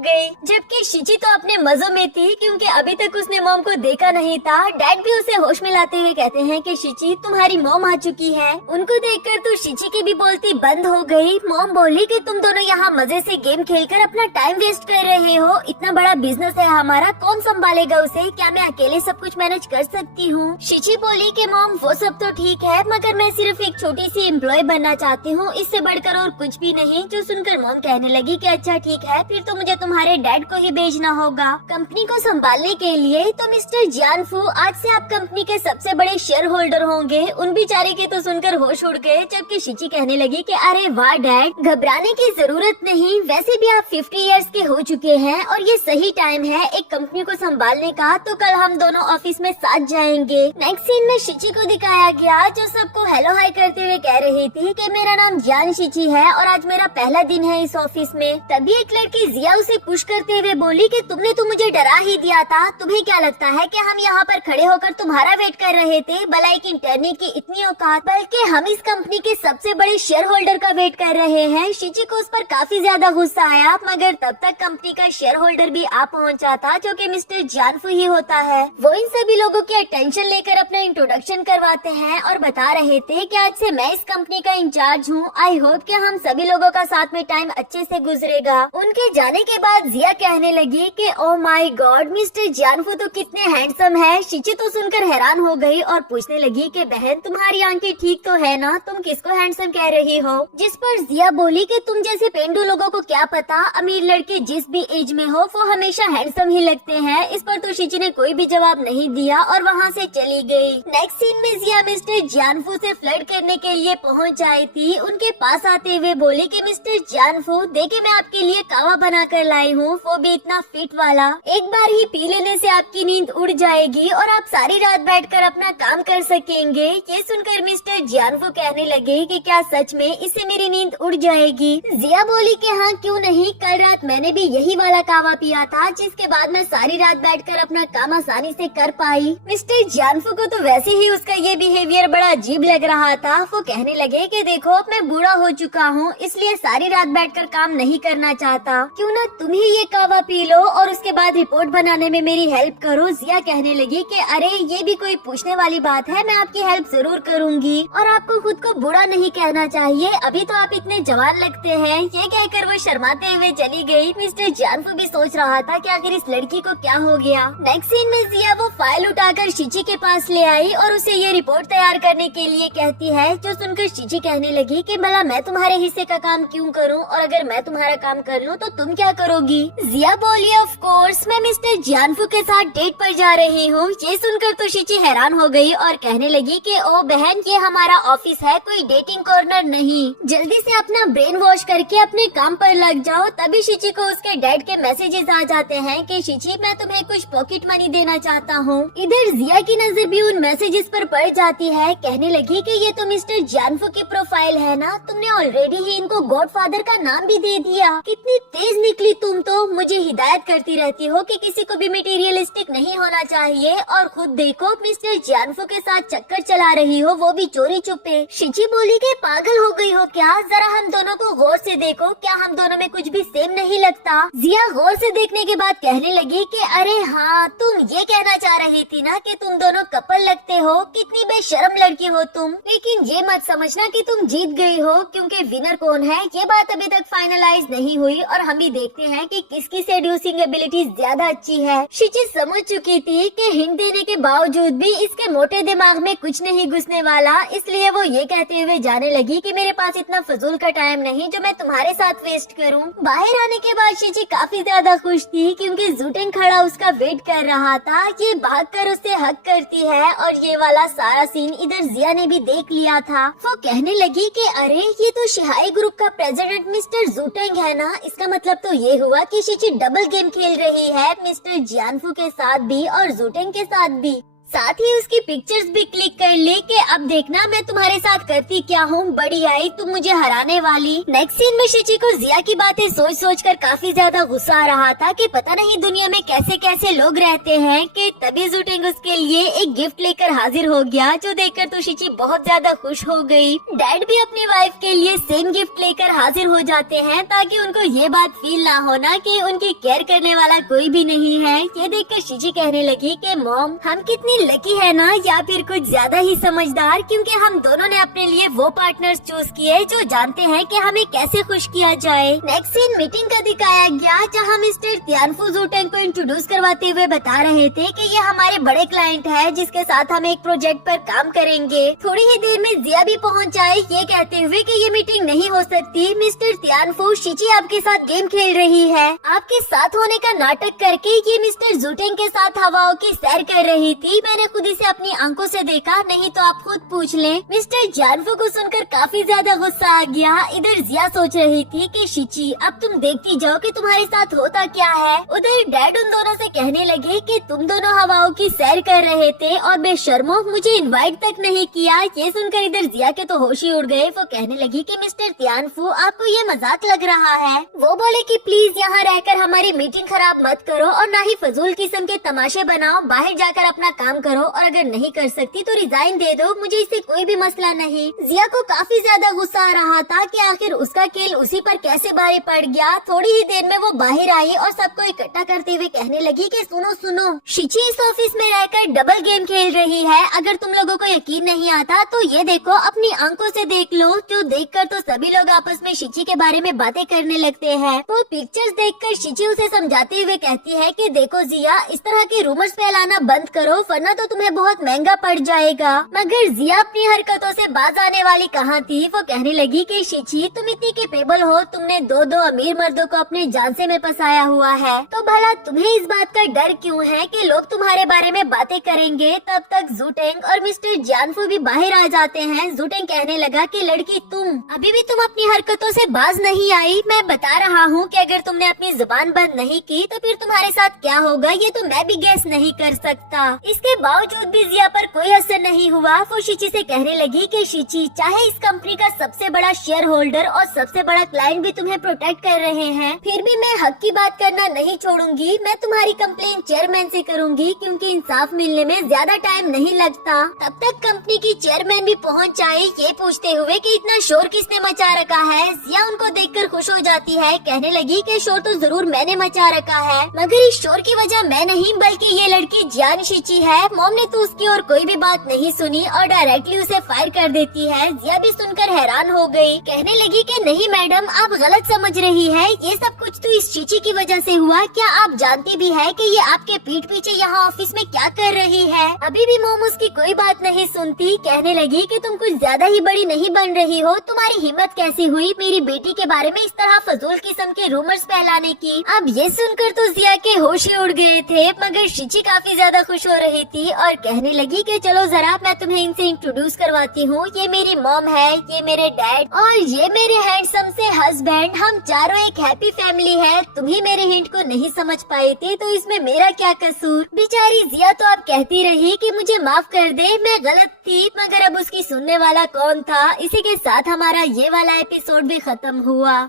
गई। जबकि शिची तो अपने मजों में थी क्योंकि अभी तक उसने मॉम को देखा नहीं था। डैड भी उसे होश में लाते हुए कहते हैं कि शिची तुम्हारी मॉम आ चुकी है। उनको देखकर तो शिची की भी बोलती बंद हो गई। मॉम बोली कि तुम दोनों यहाँ मजे से गेम खेलकर अपना टाइम वेस्ट कर रहे हो। इतना बड़ा बिजनेस है हमारा, कौन संभालेगा उसे? क्या मैं अकेले सब कुछ मैनेज कर सकती हूँ? शिची बोली कि मॉम वो सब तो ठीक है, मगर मैं सिर्फ एक छोटी सी एम्प्लॉय बनना चाहती हूँ, इससे बढ़कर और कुछ भी नहीं। जो सुनकर मॉम कहने लगी कि अच्छा ठीक है, फिर तो मुझे तुम्हारे डैड को ही भेजना होगा कंपनी को संभालने के लिए। तो मिस्टर जियानफू, आज से आप कंपनी के सबसे बड़े शेयर होल्डर होंगे। उन बेचारे के तो सुनकर होश उड़ गए। जबकि शिची कहने लगी कि अरे वाह डैड, घबराने की जरूरत नहीं, वैसे भी आप 50 इयर्स के हो चुके हैं और ये सही टाइम है एक कंपनी को संभालने का। तो कल हम दोनों ऑफिस में साथ जाएंगे। नेक्स्ट सीन में शिची को दिखाया गया, जो सबको हेलो हाय करते हुए कह रही थी कि मेरा नाम जान शिची है और आज मेरा पहला दिन है इस ऑफिस में। तभी एक लड़की जिया उसे पुश करते हुए बोली कि तुमने तो मुझे डरा ही दिया था। तुम्हें क्या लगता है कि हम यहाँ पर खड़े होकर तुम्हारा वेट कर रहे थे? भला एक इंटर्नी की इतनी औकात, बल्कि हम इस कंपनी के सबसे बड़े शेयर होल्डर का वेट कर रहे हैं। शिची को उस पर काफी ज्यादा गुस्सा आया, मगर तब तक कंपनी का शेयर होल्डर भी आ पहुँचा था, जो कि मिस्टर जियानफू ही होता है। वो इन सभी लोगों की अटेंशन लेकर अपना इंट्रोडक्शन करवाते हैं और बता रहे थे कि आज से मैं इस कंपनी का इंचार्ज हूँ। आई होप कि हम सभी लोगों का साथ में टाइम अच्छे से गुजरेगा। उनके जाने के बाद जिया कहने लगी कि ओह माय गॉड, मिस्टर जियानफू तो कितने हैंडसम है। शिची तो सुनकर हैरान हो गई और पूछने लगी कि बहन तुम्हारी आंखें ठीक तो है ना, तुम किसको हैंडसम कह रही हो? जिस पर जिया बोली कि तुम जैसे पेंडू लोगों को क्या पता, अमीर लड़के जिस भी एज में हो वो हमेशा हैंडसम ही लगते हैं। इस पर तो शिची ने कोई भी जवाब नहीं दिया और वहाँ से चली गई। नेक्स्ट सीन में जिया मिस्टर जियानफू से फ्लर्ट करने के लिए पहुँच आई थी। उनके पास आते हुए बोली कि मिस्टर जियानफू देखिए, मैं आपके लिए कावा बना कर लाई हूँ, वो भी इतना फिट वाला। एक बार ही पी लेने से आपकी नींद उड़ जाएगी और आप सारी रात बैठकर अपना काम कर सकेंगे। ये सुनकर मिस्टर जियानफू कहने लगे कि क्या सच में इससे मेरी नींद उड़ जाएगी? जिया बोली कि हाँ क्यों नहीं, कल रात मैंने भी यही वाला कावा पिया था, जिसके बाद मैं सारी रात बैठकर अपना काम आसानी से कर पाई। मिस्टर जियानफू को तो वैसे ही उसका ये बिहेवियर बड़ा अजीब लग रहा था। वो कहने लगे कि देखो अब मैं बूढ़ा हो चुका हूँ, इसलिए सारी रात बैठकर काम नहीं करना चाहता, क्यों ना तुम ही ये कावा पी लो और उसके बाद रिपोर्ट बनाने में मेरी हेल्प करो। जिया कहने लगी कि अरे ये भी कोई पूछने वाली बात है, मैं आपकी हेल्प जरूर करूँगी और आपको खुद को बुरा नहीं कहना चाहिए, अभी तो आप इतने जवान लगते हैं। ये कहकर वो शर्माते हुए चली गई। मिस्टर जियानफू भी सोच रहा था कि आखिर इस लड़की को क्या हो गया। नेक्स्ट सीन में जिया वो फाइल उठाकर शिची के पास ले आई और उसे ये रिपोर्ट तैयार करने के लिए कहती है, जो सुनकर शिची कहने लगी कि भला मैं तुम्हारे हिस्से का काम क्यों करूं, और अगर मैं तुम्हारा काम कर लूं तो तुम क्या करोगी? जिया बोली ऑफ कोर्स मैं मिस्टर जियानफू के साथ डेट पर जा रही हूँ। ये सुनकर तो शिची हैरान हो गई और कहने लगी कि ओ बहन, ये हमारा ऑफिस है, कोई डेटिंग कॉर्नर नहीं, जल्दी से अपना ब्रेन वॉश करके अपने काम पर लग जाओ। तभी शिची को उसके डैड के मैसेजेस आ जाते हैं कि शिची मैं तुम्हें कुछ पॉकेट मनी देना चाहता हूँ। इधर जिया की नजर भी उन मैसेजेस पर पड़ जाती है। कहने लगी कि ये तो मिस्टर जियानफू की प्रोफाइल है ना, तुमने ऑलरेडी ही इनको गॉडफादर का नाम भी दे दिया। कितनी तेज निकली तुम तो, मुझे हिदायत करती रहती हो कि किसी को भी मटेरियलिस्टिक नहीं होना चाहिए और खुद देखो मिस्टर जियानफू के साथ चक्कर चला रही हो, वो भी चोरी चुपे। शिची बोली कि पागल हो गई हो क्या, जरा हम दोनों को गौर से देखो, क्या हम दोनों में कुछ भी सेम नहीं लगता? जिया गौर से देखने के बाद कहने लगी कि अरे हाँ, तुम ये कहना चाह रही थी ना कि तुम दोनों कपल लगते हो, कितनी बेशर्म लड़की हो तुम। लेकिन ये मत समझना कि तुम जीत गई हो, क्योंकि विनर कौन है ये बात अभी तक फाइनलाइज नहीं हुई और हम भी देखते हैं कि किसकी सेड्यूसिंग एबिलिटी ज्यादा अच्छी है। शिची समझ चुकी थी कि हिंट देने के बावजूद भी इसके मोटे दिमाग में कुछ नहीं घुसने वाला, इसलिए वो ये कहते हुए जाने लगी कि मेरे पास इतना फजूल का टाइम नहीं जो मैं तुम्हारे साथ वेस्ट करूं। बाहर आने के बाद शिची काफी ज्यादा खुश थी क्योंकि जूटेंग खड़ा उसका वेट कर रहा था। ये भागकर उससे हक करती है और ये वाला सारा सीन इधर जिया ने भी देख लिया था। वो कहने लगी कि अरे ये तो शिहाई ग्रुप का प्रेसिडेंट मिस्टर जूटेंग है ना, इसका मतलब तो ये हुआ कि शिची डबल गेम खेल रही है, मिस्टर जियानफू के साथ भी और जूटेंग के साथ भी। साथ ही उसकी पिक्चर्स भी क्लिक कर ले कि अब देखना मैं तुम्हारे साथ करती क्या हूँ, बड़ी आई तुम मुझे हराने वाली। नेक्स्ट सीन में शिची को जिया की बातें सोच सोच कर काफी ज्यादा गुस्सा आ रहा था कि पता नहीं दुनिया में कैसे कैसे लोग रहते हैं। कि तभी जूटेंग उसके लिए एक गिफ्ट लेकर हाजिर हो गया, जो देखकर तो शिची बहुत ज्यादा खुश हो गई। डैड भी अपनी वाइफ के लिए सेम गिफ्ट लेकर हाजिर हो जाते हैं ताकि उनको ये बात फील ना होना कि उनकी केयर करने वाला कोई भी नहीं है। ये देखकर शिची कहने लगी कि मॉम हम कितनी लकी है ना, या फिर कुछ ज्यादा ही समझदार, क्योंकि हम दोनों ने अपने लिए वो पार्टनर्स चूज किए जो जानते हैं कि हमें कैसे खुश किया जाए। नेक्स्ट सीन मीटिंग का दिखाया गया, जहाँ मिस्टर तियानफू जूटेंग को इंट्रोड्यूस करवाते हुए बता रहे थे कि ये हमारे बड़े क्लाइंट है जिसके साथ हम एक प्रोजेक्ट पर काम करेंगे। थोड़ी ही देर में जिया भी पहुंच आए, ये कहते हुए कि ये मीटिंग नहीं हो सकती। मिस्टर तियानफू, शिची आपके साथ गेम खेल रही है। आपके साथ होने का नाटक करके ये मिस्टर जूटेंग के साथ हवाओं की सैर कर रही थी। मैंने खुद इसे अपनी आंखों से देखा, नहीं तो आप खुद पूछ लें। मिस्टर जानफू को सुनकर काफी ज्यादा गुस्सा आ गया। इधर जिया सोच रही थी कि शिची अब तुम देखती जाओ कि तुम्हारे साथ होता क्या है। उधर डैड उन दोनों से कहने लगे कि तुम दोनों हवाओं की सैर कर रहे थे और बेशर्मो मुझे इनवाइट तक नहीं किया। ये सुनकर इधर जिया के तो होश ही उड़ गए। वो कहने लगी कि मिस्टर तियानफू आपको ये मजाक लग रहा है। वो बोले कि प्लीज यहाँ रहकर हमारी मीटिंग खराब मत करो और ना ही फजूल किस्म के तमाशे बनाओ। बाहर जाकर अपना काम करो और अगर नहीं कर सकती तो रिजाइन दे दो, मुझे इससे कोई भी मसला नहीं। जिया को काफी ज्यादा गुस्सा आ रहा था कि आखिर उसका खेल उसी पर कैसे भारी पड़ गया। थोड़ी ही देर में वो बाहर आई और सबको इकट्ठा करते हुए कहने लगी कि सुनो सुनो, शिची इस ऑफिस में रहकर डबल गेम खेल रही है। अगर तुम लोगों को यकीन नहीं आता तो ये देखो, अपनी आंखों से देख लो। जो देखकर तो सभी लोग आपस में शिची के बारे में बातें करने लगते हैं। वो पिक्चर्स देखकर शिची उसे समझाते हुए कहती है कि देखो जिया, इस तरह के रूमर्स फैलाना बंद करो वरना तो तुम्हें बहुत महंगा पड़ जाएगा। मगर जिया अपनी हरकतों से बाज आने वाली कहाँ थी। वो कहने लगी कि शिची तुम इतनी कैपेबल हो, तुमने दो अमीर मर्दों को अपने झांसे में फंसाया हुआ है, तो भला तुम्हें इस बात का डर क्यों है कि लोग तुम्हारे बारे में बातें करेंगे। तब तक जूटेंग और मिस्टर जानफू भी बाहर आ जाते हैं। जूटेंग कहने लगा कि लड़की तुम अभी भी तुम अपनी हरकतों से बाज नहीं आई। मैं बता रहा हूँ कि अगर तुमने अपनी जुबान बंद नहीं की तो फिर तुम्हारे साथ क्या होगा ये तो मैं भी गैस नहीं कर सकता। इसके बावजूद भी जिया पर कोई असर नहीं हुआ। वो शिची से कहने लगी कि शिची, चाहे इस कंपनी का सबसे बड़ा शेयर होल्डर और सबसे बड़ा क्लाइंट भी तुम्हें प्रोटेक्ट कर रहे हैं, फिर भी मैं हक की बात करना नहीं छोड़ूंगी। मैं तुम्हारी कंप्लेन चेयरमैन से करूंगी क्योंकि इंसाफ मिलने में ज्यादा टाइम नहीं लगता। तब तक कंपनी की चेयरमैन भी पहुंच आई, ये पूछते हुए कि इतना शोर किसने मचा रखा है। जिया उनको देखकर खुश हो जाती है, कहने लगी कि शोर तो जरूर मैंने मचा रखा है, मगर इस शोर की वजह मैं नहीं बल्कि ये लड़की जियान शिची है। मॉम ने तो उसकी और कोई भी बात नहीं सुनी और डायरेक्टली उसे फायर कर देती है। जिया भी सुनकर हैरान हो गई, कहने लगी कि नहीं मैडम, आप गलत समझ रही है, ये सब कुछ तो इस शिची की वजह से हुआ। क्या आप जानती भी है कि ये आपके पीठ पीछे यहाँ ऑफिस में क्या कर रही है। अभी भी मोम उसकी कोई बात नहीं सुनती, कहने लगी कि तुम कुछ ज्यादा ही बड़ी नहीं बन रही हो। तुम्हारी हिम्मत कैसी हुई मेरी बेटी के बारे में इस तरह फजूल किस्म के रूमर्स फैलाने की। अब ये सुनकर तो जिया के होश ही उड़ गए थे, मगर शिची काफी ज्यादा खुश हो रही थी और कहने लगी कि चलो जरा मैं तुम्हें इनसे इंट्रोड्यूस करवाती हूँ। ये मेरी मॉम है, ये मेरे डैड और ये मेरे हैंडसम से हस्बैंड। हम चारों एक हैप्पी फैमिली है। तुम ही मेरे हिंट को नहीं समझ पाए थे तो इसमें मेरा क्या कसूर। बेचारी जिया तो अब कहती रही कि मुझे माफ कर दे, मैं गलत थी, मगर अब उसकी सुनने वाला कौन था। इसी के साथ हमारा ये वाला एपिसोड भी खत्म हुआ।